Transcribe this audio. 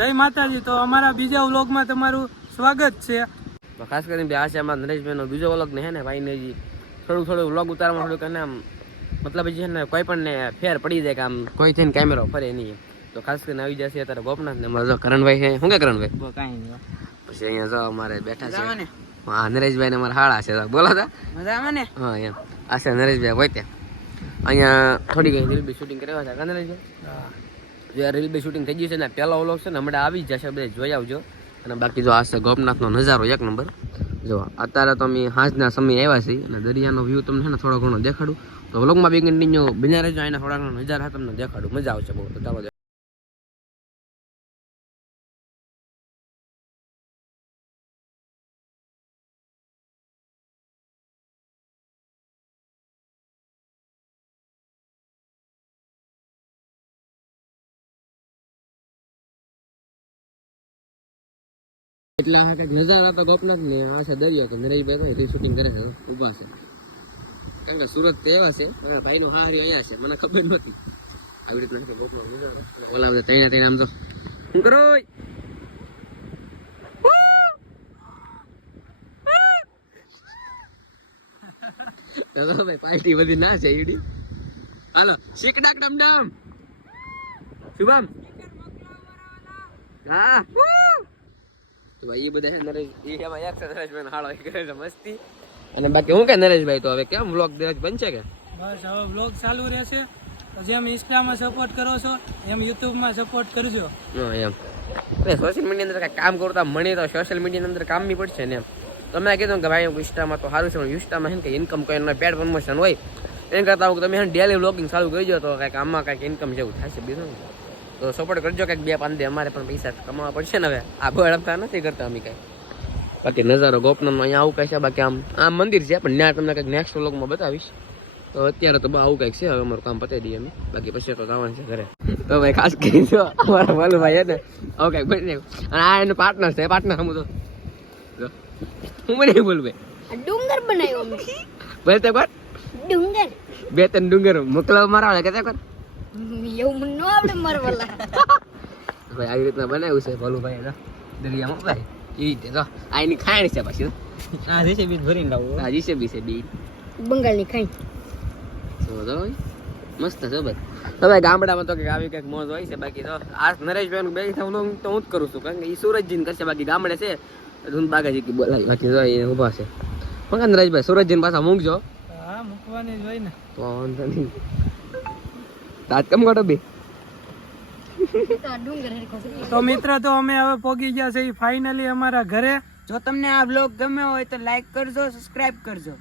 જય માતાજી. તો અમારા બીજા વ્લોગમાં તમારું સ્વાગત છે. તો ખાસ કરીને આ છે અમારા નરેશભાઈનો બીજો વ્લોગ ને હે ને ભાઈને હજી થોડું થોડું વ્લોગ ઉતારવામાં થોડુંક એને આમ મતલબ છે ને કોઈ પણ ને ફેર પડી જાય કે આમ કોઈ થઈને કેમેરો ફરે નહીં. તો ખાસ કરીને આવી જશે અત્યારે ગોપનાથ ને અમારા જો કરણભાઈ છે. શું કે કરણભાઈ? કઈ નહીં પછી અહીંયા જો અમારે બેઠા છે. હા નરેશભાઈ ને અમારા હાળા છે. બોલો તા. મજામાં ને? હા એમ આ છે નરેશભાઈ પોતે અહીંયા થોડી ઘણી શૂટિંગ કરવા છે. કા નરેશભાઈ? જે રીલ બી શૂટિંગ થઈ ગયું છે ને પહેલો ઓલો છે ને, હમણાં આવી જશે, બધે જોઈ આવજો. અને બાકી જો આ છે ગોપનાથનો નજારો, એક નંબર. જો, અત્યારે તો અમે સાંજના સમય આવ્યા છીએ અને દરિયાનો વ્યૂ તમને ને થોડો ઘણો દેખાડું. તો વ્લોગમાં બી કન્ટિન્યુ બિના રહેજો અહીંના થોડા નજારા તમને દેખાડું. મજા આવશે બહુ ચાલો એટલા હા કંઈક નજારા તો ગોપનાથ ને આ છે દરિયા તો નરેશભાઈ તો શૂટિંગ કરે છે ઊભા છે. કારણ કે સુરત તો એવા છે મારા ભાઈનો હારી અહીંયા છે, મને ખબર નહોતી. આવી રીતના ગોપનાથ ઓલા બધા તૈયાર તૈયાર આમ તો શું કરો ભાઈ પાર્ટી બધી ના છે, ઈડી. હાલો શીક ડાક ડમ ડમ શુભમ. હા. તો ભાઈ એ બધા નરેશ એ એમાં એક નરેશભાઈ હાળો કરે છે મસ્તી. અને બાકી હું કે નરેશભાઈ તો હવે કેમ વ્લોગ દેવા બનશે કે? બસ હવે વ્લોગ ચાલુ રહેશે. તો જેમ ઇન્સ્ટામાં સપોર્ટ કરો છો એમ યુટ્યુબમાં સપોર્ટ કરજો. એમ. સોશિયલ મીડિયા અંદર કાંઈ કામ કરતા મળી તો સોશિયલ મીડિયાની અંદર કામ બી પડશે ને એમ. તમે કીધું કે ભાઈ ઇન્સ્ટામાં તો સારું છે પણ ઇન્સ્ટામાં કે ઇન્કમ કોઈ પેડ પ્રમોશન હોય. એના કરતા તમે ડેલી વ્લોગિંગ ચાલુ કરી દો તો કાંઈક આમાં કાંઈક ઇન્કમ જેવું થશે બીજું? તો સપોર્ટ કરજો કાંઈક બે પાંચ દે અમારે પણ પૈસા કમાવા પડશે ને હવે. આ બળપતા નથી કરતા અમે કાંઈ. બાકી નજારો ગોપનાથમાં અહીંયા આવું કાંઈ છે? બાકી આમ આમ મંદિર છે પણ ત્યાં તમને કંઈક નેક્સ્ટ વ્લોગમાં બતાવીશ. તો અત્યારે તો બહુ આવું કંઈક છે હવે અમારું કામ પતાવી દઈએ અમે. બાકી પછી તો જવાનું છે ઘરે. તો ભાઈ ખાસ કહી દો અમારા હે ને આવું કંઈક બની અને આ એનો પાર્ટનર છે પાર્ટનર હું તો. જો. હું મને બોલ ભાઈ? ડુંગર બનાવ્યો ભલે તે ડુંગર. બે ત્રણ ડુંગર મોકલાવ મારા વાળા કે કર એવું મને ન આવડે મારવાલા ભાઈ આવી રીતના બનાવ્યું છે ભલુભાઈ જો. દરિયામાં ભાઈ એ રીતે જો. આ એની ખાણ છે પાછી જો. આ જશે બીજ ભરીને લાવું. આ જીસે બી છે બી. બંગાળની ખાઈ તો તો મસ્ત છે ભાઈ. તમે ગામડામાં તો કે આવી કંઈક મોજ હોય છે બાકી તો આ નરેશભાઈ નું બે થવાનું તો હું જ કરું છું કારણ કે એ સુરજજીને કરશે બાકી ગામડે છે. ધૂન બાગાજી કે બોલાય બાકી તો એ ઊભા છે. પણ નરેશભાઈ સુરજજીને પાછા મૂકજો. હા મૂકવાની જ હોય ને. તો વાંધો નહીં. કેમ કાઢો બે. તો મિત્ર, તો અમે હવે પોગી ગયા છે ફાઇનલી અમારા ઘરે. જો તમને આ બ્લોગ ગમ્યો હોય તો લાઈક કરજો સબસ્ક્રાઇબ કરજો.